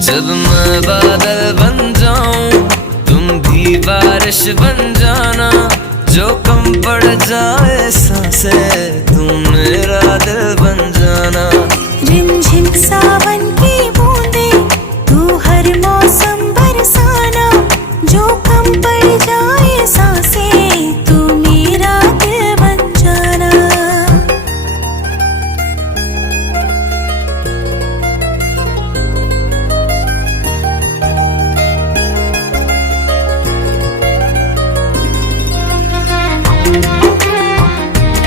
जब मैं बादल बन जाऊं तुम भी बारिश बन जाना, जो कम पड़ जाए सांसें